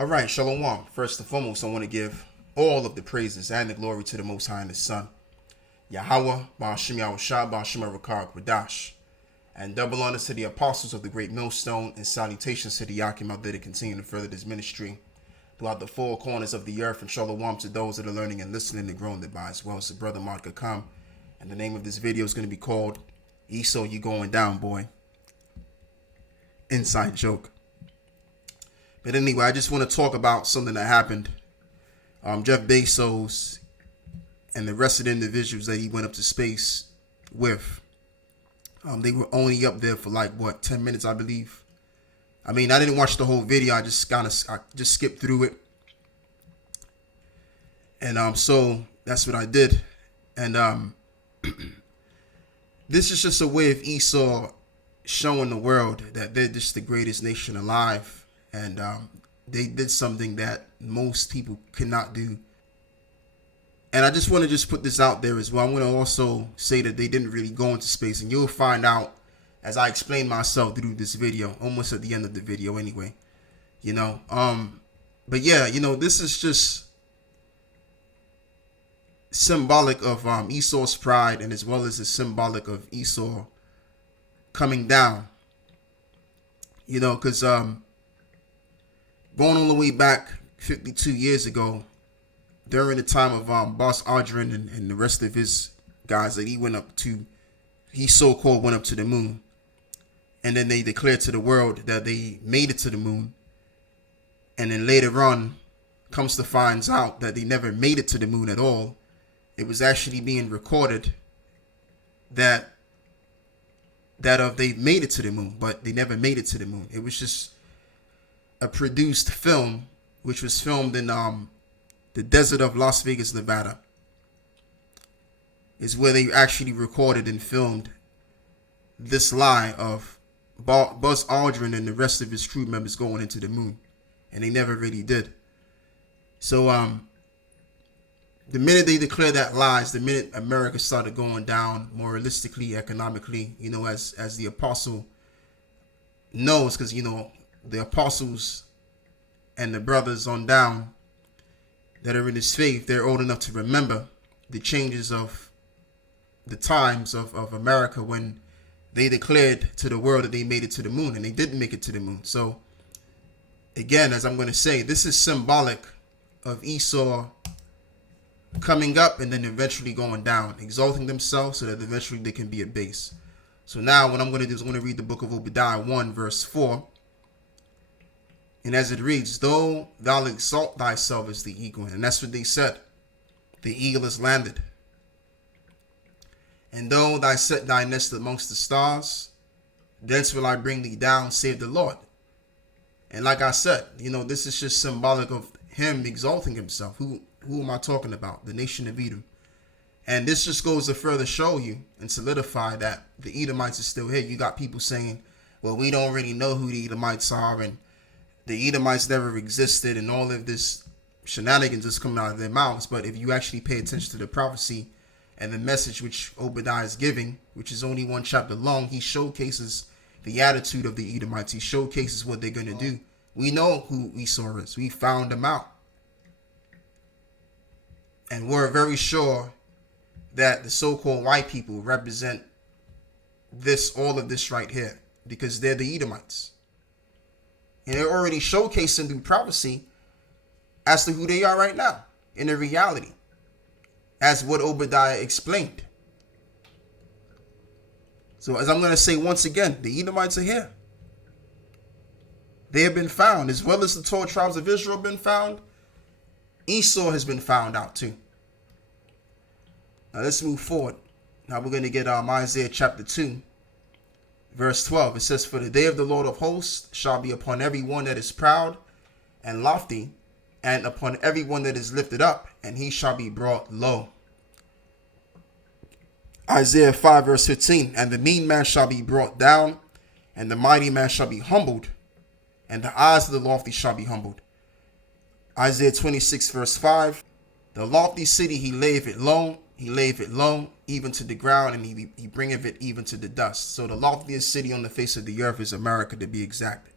All right, Shalom. First and foremost, I want to give all of the praises and the glory to the Most High and His Son, Yahweh, Ba'ashim Yahushua, Ba'ashim Rakar Kwadash, and double honors to the apostles of the great millstone, and salutations to the Yakim out there to continue to further this ministry throughout the four corners of the earth, and Shalom to those that are learning and listening and growing thereby, as well as the brother Mark Kam. And the name of this video is going to be called You Goin Down Boy. Inside joke. But anyway, I just want to talk about something that happened. Jeff Bezos and the rest of the individuals that he went up to space with, they were only up there for like, 10 minutes, I believe. I mean, I didn't watch the whole video. I just skipped through it. And so that's what I did. And this is just a way of Esau showing the world that they're just the greatest nation alive. And they did something that most people cannot do. And I just want to put this out there as well. I'm going to also say that they didn't really go into space. And you'll find out as I explain myself through this video, almost at the end of the video anyway. But yeah, this is just symbolic of Esau's pride, and as well as symbolic of Esau coming down. Because going all the way back 52 years ago, during the time of Boss Aldrin and the rest of his guys that he so-called went up to the moon. And then they declared to the world that they made it to the moon. And then later on, comes to find out that they never made it to the moon at all. It was actually being recorded that they made it to the moon, but they never made it to the moon. It was just a produced film, which was filmed in the desert of Las Vegas, Nevada, is where they actually recorded and filmed this lie of Buzz Aldrin and the rest of his crew members going into the moon, and they never really did. So the minute they declared that lies, the minute America started going down moralistically, economically, as the apostle knows, because the apostles and the brothers on down that are in this faith, they're old enough to remember the changes of the times of America when they declared to the world that they made it to the moon, and they didn't make it to the moon. So again, as I'm going to say, this is symbolic of Esau coming up and then eventually going down, exalting themselves so that eventually they can be abase. So now what I'm going to do is I'm going to read the book of Obadiah 1 verse 4. And as it reads, though thou exalt thyself as the eagle, and that's what they said, the eagle has landed. And though thou set thy nest amongst the stars, thence will I bring thee down, saith the Lord. And like I said, this is just symbolic of him exalting himself. Who am I talking about? The nation of Edom. And this just goes to further show you and solidify that the Edomites are still here. You got people saying, well, we don't really know who the Edomites are, and the Edomites never existed, and all of this shenanigans is coming out of their mouths. But if you actually pay attention to the prophecy and the message which Obadiah is giving, which is only one chapter long, he showcases the attitude of the Edomites. He showcases what they're going to do. We know who Esau is. We found them out. And we're very sure that the so-called white people represent all of this right here, because they're the Edomites. And they're already showcasing through prophecy as to who they are right now in the reality, as what Obadiah explained. So as I'm going to say once again, the Edomites are here. They have been found, as well as the 12 tribes of Israel have been found. Esau has been found out too. Now let's move forward. Now we're going to get Isaiah chapter 2. Verse 12, it says, for the day of the Lord of hosts shall be upon every one that is proud and lofty, and upon every one that is lifted up, and he shall be brought low. Isaiah 5 verse 15, and the mean man shall be brought down, and the mighty man shall be humbled, and the eyes of the lofty shall be humbled. Isaiah 26 verse 5, the lofty city he layeth it low, even to the ground, and he bringeth it even to the dust. So the loftiest city on the face of the earth is America, to be exact.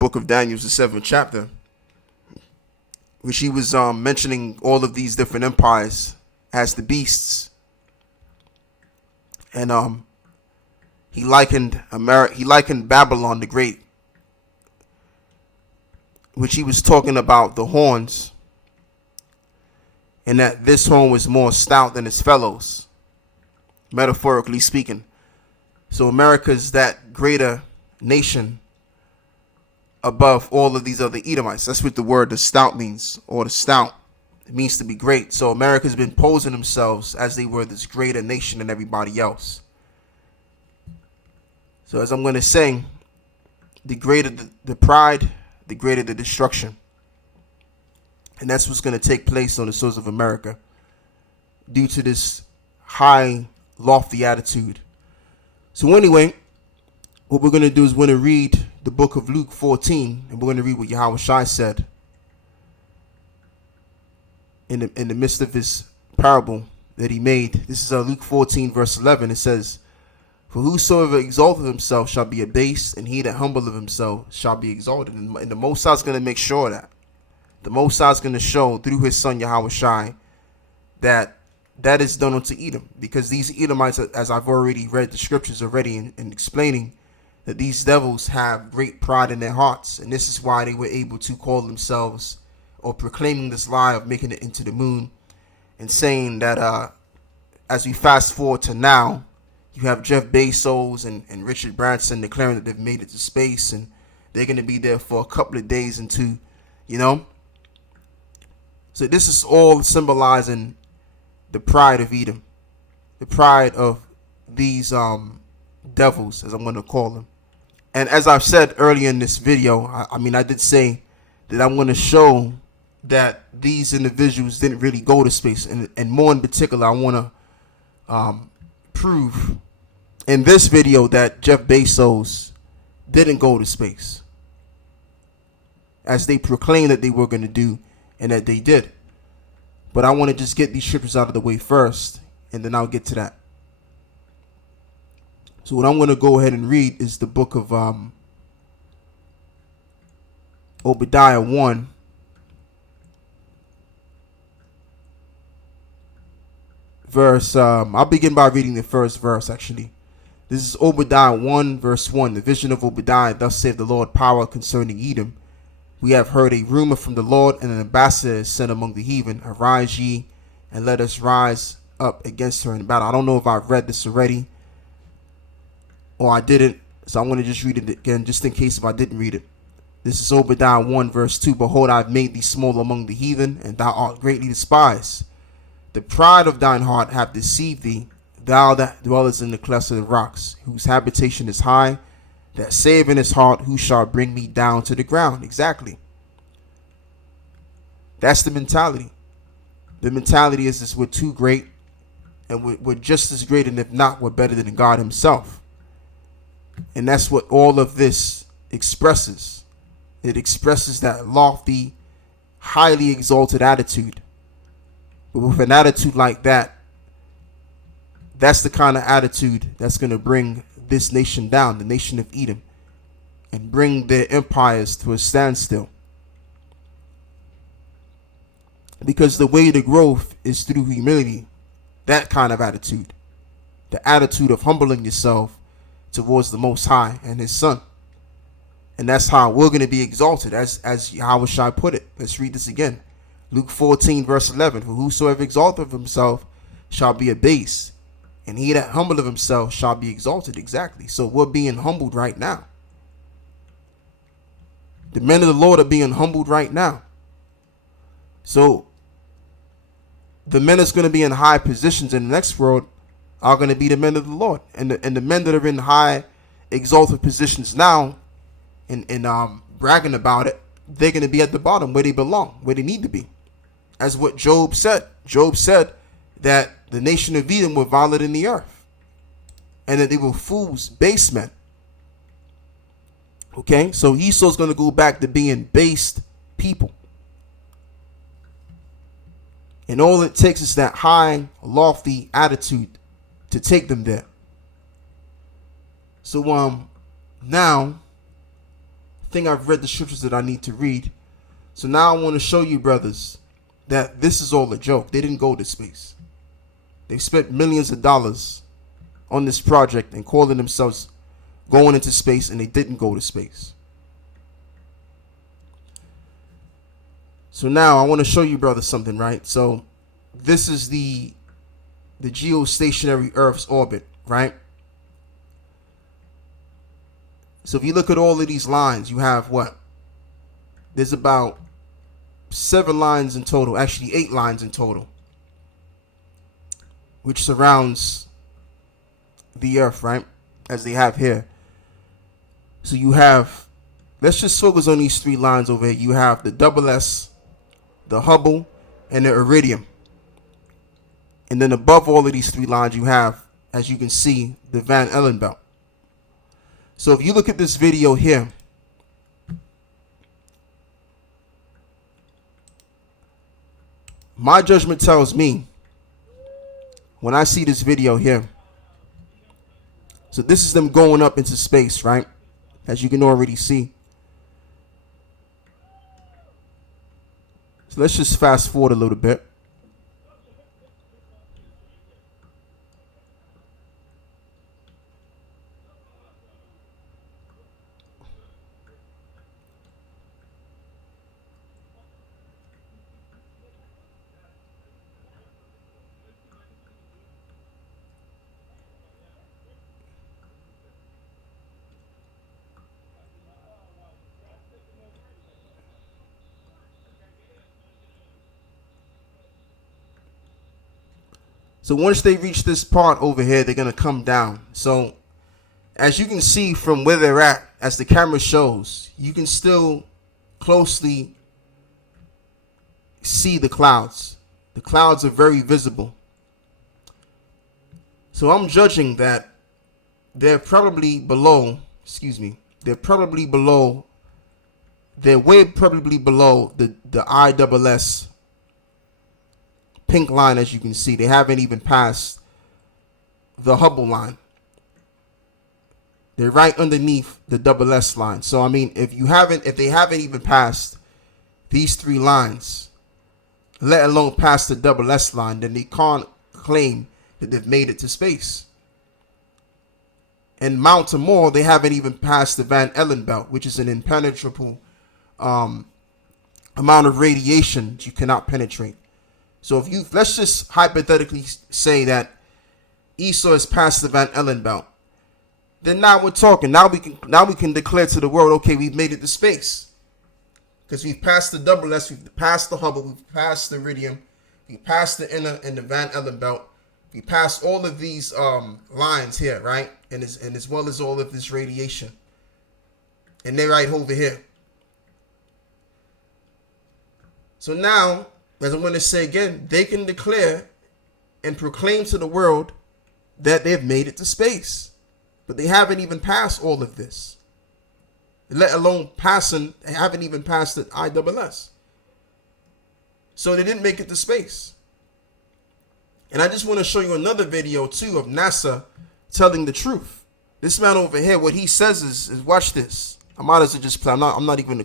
book of Daniel, the 7th chapter, which he was mentioning all of these different empires as the beasts. And he likened Babylon the Great, which he was talking about the horns, and that this horn was more stout than its fellows, metaphorically speaking. So America is that greater nation above all of these other Edomites. That's what the word the stout means, or the stout. It means to be great. So America's been posing themselves as they were this greater nation than everybody else. So as I'm going to say, the greater the pride, the greater the destruction. And that's what's going to take place on the soils of America due to this high, lofty attitude. So anyway, what we're going to do is we're going to read the book of Luke 14, and we're going to read what Yahweh Shai said in the midst of his parable that he made. This is Luke 14, verse 11. It says, "For whosoever exalteth himself shall be abased, and he that humbleth himself shall be exalted." And the Most High is going to make sure of that. The Most High is going to show through his son Yahweh Shai that is done unto Edom. Because these Edomites, as I've already read the scriptures already and explaining, that these devils have great pride in their hearts. And this is why they were able to call themselves, or proclaiming this lie of making it into the moon, and saying that as we fast forward to now, you have Jeff Bezos and Richard Branson declaring that they've made it to space, and they're going to be there for a couple of days into, So this is all symbolizing the pride of Edom, the pride of these devils, as I'm going to call them. And as I've said earlier in this video, I did say that I'm going to show that these individuals didn't really go to space. And more in particular, I want to prove in this video that Jeff Bezos didn't go to space, as they proclaimed that they were going to do, and that they did. But I want to just get these scriptures out of the way first, and then I'll get to that. So what I'm going to go ahead and read is the book of Obadiah 1. Verse, I'll begin by reading the first verse, actually. This is Obadiah 1, verse 1. The vision of Obadiah, thus saith the Lord, power concerning Edom. We have heard a rumor from the Lord, and an ambassador is sent among the heathen. Arise ye, and let us rise up against her in battle. I don't know if I've read this already, or I didn't, so I'm going to just read it again, just in case if I didn't read it. This is Obadiah 1, verse 2. Behold, I have made thee small among the heathen, and thou art greatly despised. The pride of thine heart hath deceived thee, thou that dwellest in the clefts of the rocks, whose habitation is high, that saith in his heart, who shall bring me down to the ground? Exactly. That's the mentality. The mentality is this: we're too great, and we're just as great, and if not, we're better than God himself. And that's what all of this expresses. It expresses that lofty, highly exalted attitude. But with an attitude like that, that's the kind of attitude that's going to bring this nation down, the nation of Edom, and bring their empires to a standstill. Because the way to growth is through humility, that kind of attitude, the attitude of humbling yourself towards the Most High and his Son. And that's how we're going to be exalted, as Yahweh Shai put it. Let's read this again. Luke 14, verse 11. For whosoever exalteth himself shall be abased, and he that humbleth himself shall be exalted. Exactly. So we're being humbled right now. The men of the Lord are being humbled right now. So the men that's going to be in high positions in the next world are going to be the men of the Lord. And the men that are in high exalted positions now and bragging about it, they're going to be at the bottom where they belong, where they need to be. As what Job said. Job said that the nation of Edom were violent in the earth, and that they were fools, base men. Okay, so Esau's going to go back to being based people. And all it takes is that high, lofty attitude to take them there. So now, think I've read the scriptures that I need to read. So now I want to show you, brothers, that this is all a joke. They didn't go to space. They spent millions of dollars on this project and calling themselves going into space, and they didn't go to space. So now I want to show you, brothers, something, right? So this is the geostationary Earth's orbit, right? So if you look at all of these lines, you have what? There's about 7 lines in total, actually 8 lines in total, which surrounds the Earth, right? As they have here. So you have, let's just focus on these 3 lines over here. You have the double S, the Hubble, and the Iridium. And then above all of these 3 lines, you have, as you can see, the Van Allen belt. So if you look at this video here, my judgment tells me, when I see this video here, so this is them going up into space, right? As you can already see. So let's just fast forward a little bit. So once they reach this part over here, they're going to come down. So as you can see from where they're at, as the camera shows, you can still closely see the clouds. The clouds are very visible. So I'm judging that they're probably below, they're way probably below the ISS pink line. As you can see, they haven't even passed the Hubble line. They're right underneath the double S line. So I mean, if they haven't even passed these 3 lines, let alone past the double S line, then they can't claim that they've made it to space. And mount to more, they haven't even passed the Van Allen belt, which is an impenetrable amount of radiation you cannot penetrate. So let's just hypothetically say that Esau has passed the Van Allen belt, then now we're talking. Now we can declare to the world, okay, we've made it to space, because we've passed the double S, we've passed the Hubble, we've passed the Iridium, we passed the inner and the Van Allen belt, we passed all of these lines here, right, and as well as all of this radiation, and they're right over here. So now, as I'm going to say again, they can declare and proclaim to the world that they've made it to space. But they haven't even passed all of this. Let alone they haven't even passed the ISS. So they didn't make it to space. And I just want to show you another video too of NASA telling the truth. This man over here, what he says is watch this. I might as well just play. I'm not going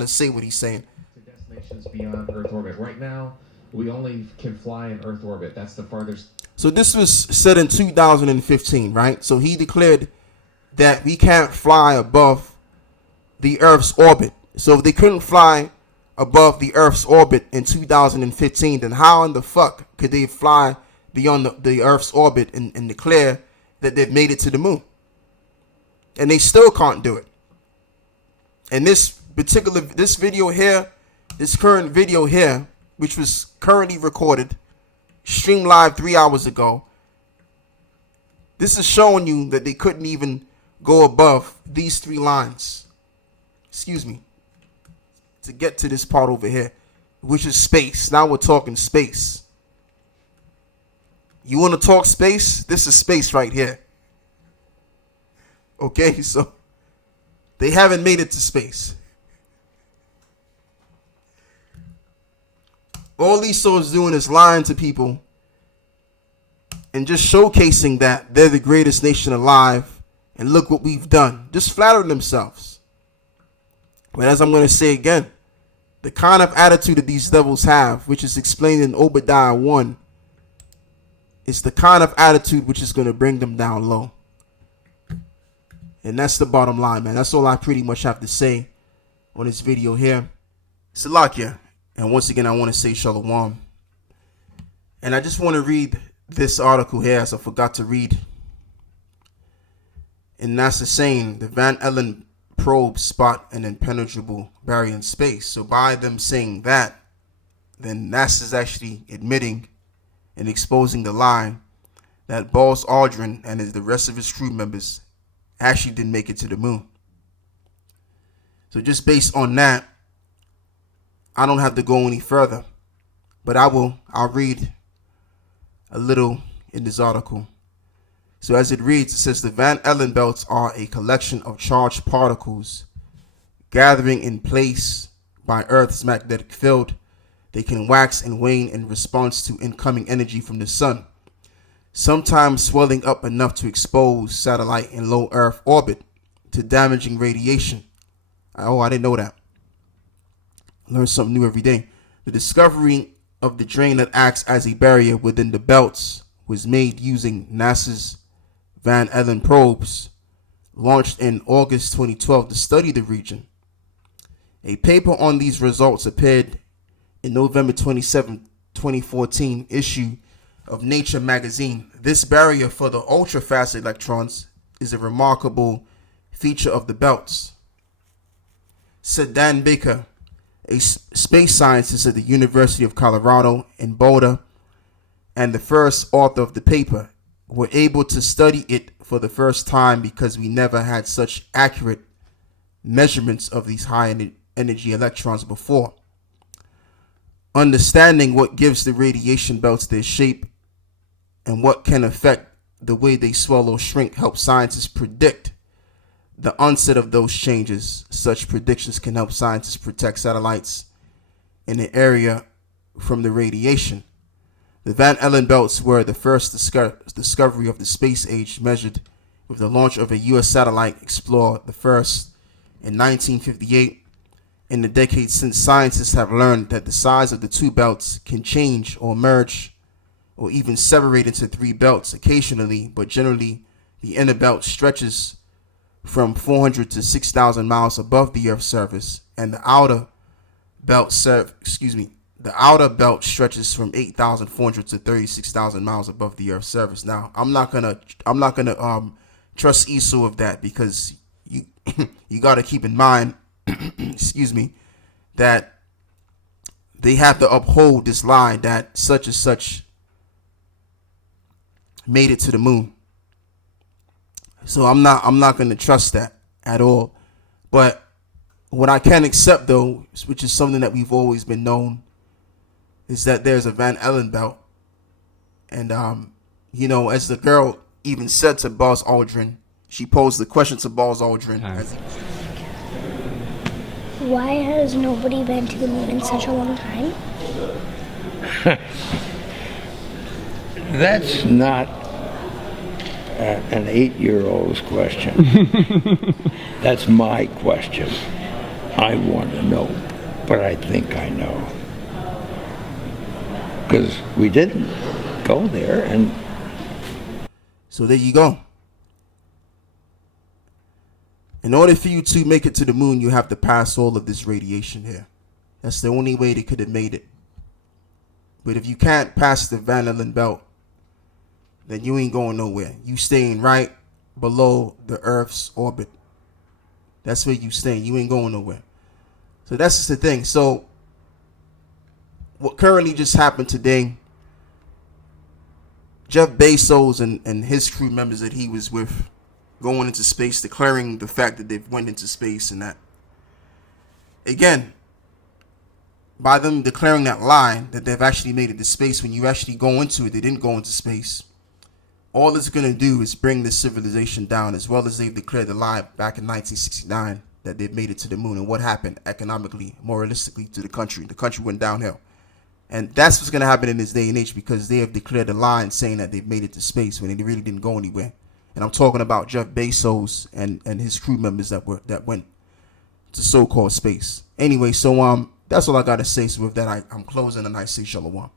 to say what he's saying. Destinations beyond Earth orbit. Right now, we only can fly in Earth orbit. That's the farthest. So this was said in 2015, right? So he declared that we can't fly above the Earth's orbit. So if they couldn't fly above the Earth's orbit in 2015, then how in the fuck could they fly beyond the Earth's orbit and declare that they've made it to the moon? And they still can't do it. And this video here, this current video here, which was currently recorded, streamed live 3 hours ago, this is showing you that they couldn't even go above these 3 lines, to get to this part over here, which is space. Now we're talking space. You want to talk space? This is space right here. Okay, so they haven't made it to space. All Esau is doing is lying to people and just showcasing that they're the greatest nation alive and look what we've done. Just flattering themselves. But as I'm going to say again, the kind of attitude that these devils have, which is explained in Obadiah 1, is the kind of attitude which is going to bring them down low. And that's the bottom line, man. That's all I pretty much have to say on this video here. Salakia. And once again, I want to say Shalom. And I just want to read this article here, as I forgot to read. And that's the saying, the Van Allen probes spot an impenetrable barrier in space. So by them saying that, then NASA's actually admitting and exposing the lie that Buzz Aldrin and the rest of his crew members actually didn't make it to the moon. So just based on that, I don't have to go any further, but I'll read a little in this article. So as it reads, it says the Van Allen belts are a collection of charged particles gathering in place by Earth's magnetic field. They can wax and wane in response to incoming energy from the sun, sometimes swelling up enough to expose satellite in low Earth orbit to damaging radiation. Oh, I didn't know that. Learn something new every day. The discovery of the drain that acts as a barrier within the belts was made using NASA's Van Allen probes, launched in August 2012 to study the region. A paper on these results appeared in November 27, 2014 issue of Nature magazine. This barrier for the ultra-fast electrons is a remarkable feature of the belts, said Dan Baker, a space scientist at the University of Colorado in Boulder, and the first author of the paper. Were able to study it for the first time because we never had such accurate measurements of these high energy electrons before. Understanding what gives the radiation belts their shape and what can affect the way they swell or shrink helps scientists predict the onset of those changes. Such predictions can help scientists protect satellites in the area from the radiation. The Van Allen belts were the first discovery of the space age, measured with the launch of a U.S. satellite Explorer, the first in 1958. In the decades since, scientists have learned that the size of the two belts can change or merge or even separate into three belts occasionally, but generally the inner belt stretches from 400 to 6,000 miles above the Earth's surface, and the outer belt stretches from 8,400 to 36,000 miles above the Earth's surface. Now, I'm not gonna trust Esau of that, because you you got to keep in mind, that they have to uphold this lie that such and such made it to the moon. So I'm not gonna trust that at all. But what I can accept, though, which is something that we've always been known, is that there's a Van Allen belt. And, as the girl even said to Buzz Aldrin, she posed the question to Buzz Aldrin. Why has nobody been to the moon in such a long time? That's not an 8-year-old's question. That's my question. I want to know, but I think I know. Because we didn't go there, and so there you go. In order for you to make it to the moon, you have to pass all of this radiation here. That's the only way they could have made it. But if you can't pass the Van Allen belt, then you ain't going nowhere. You staying right below the Earth's orbit. That's where you staying. You ain't going nowhere. So that's just the thing. So what currently just happened today, Jeff Bezos and his crew members that he was with going into space, declaring the fact that they've went into space, and that, again, by them declaring that lie that they've actually made it to space, when you actually go into it, they didn't go into space. All it's going to do is bring this civilization down, as well as they've declared the lie back in 1969 that they've made it to the moon. And what happened economically, moralistically to the country? The country went downhill. And that's what's going to happen in this day and age, because they have declared a lie and saying that they've made it to space when they really didn't go anywhere. And I'm talking about Jeff Bezos and his crew members that went the so-called space. Anyway, so that's all I gotta say. So with that, I'm closing and I say shalom.